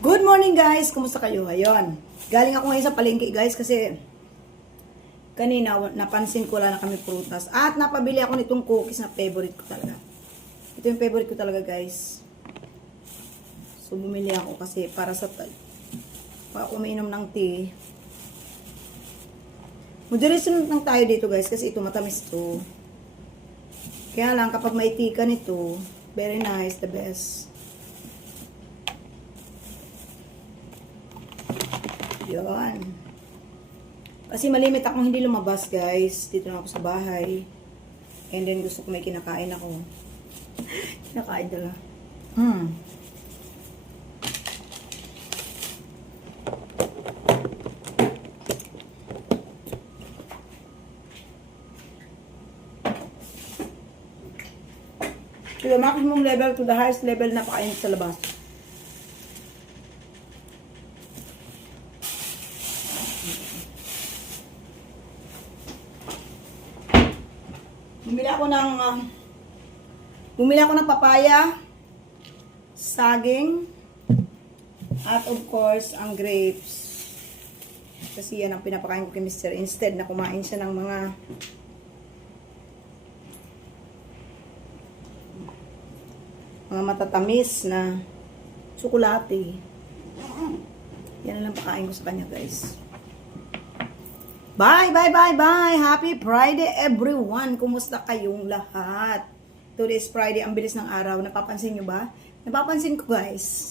Good morning guys! Kumusta kayo? Ayun. Galing ako ngayon sa palengke guys kasi kanina napansin ko lang na kami prutas. At napabili ako nitong cookies na favorite ko talaga. Ito yung favorite ko talaga guys. So bumili ako kasi para umiinom ng tea. Moderation lang tayo dito guys kasi ito matamis to. Kaya lang kapag may tea ka nito, very nice, the best. Yun. Kasi malimit akong hindi lumabas, guys. Dito na ako sa bahay. And then, gusto ko may kinakain ako. Kinakain dala. So, maximum level to the highest level na pakain sa labas. Bumili ako ng papaya, saging, at of course, ang grapes. Kasi yan ang pinapakain ko kay Mr. Instead na kumain siya ng mga matatamis na tsokolate. Yan na lang pakain ko sa kanya, guys. Bye, bye, bye, bye! Happy Friday, everyone! Kumusta kayong lahat? Today is Friday, ang bilis ng araw. Napapansin nyo ba? Napapansin ko, guys.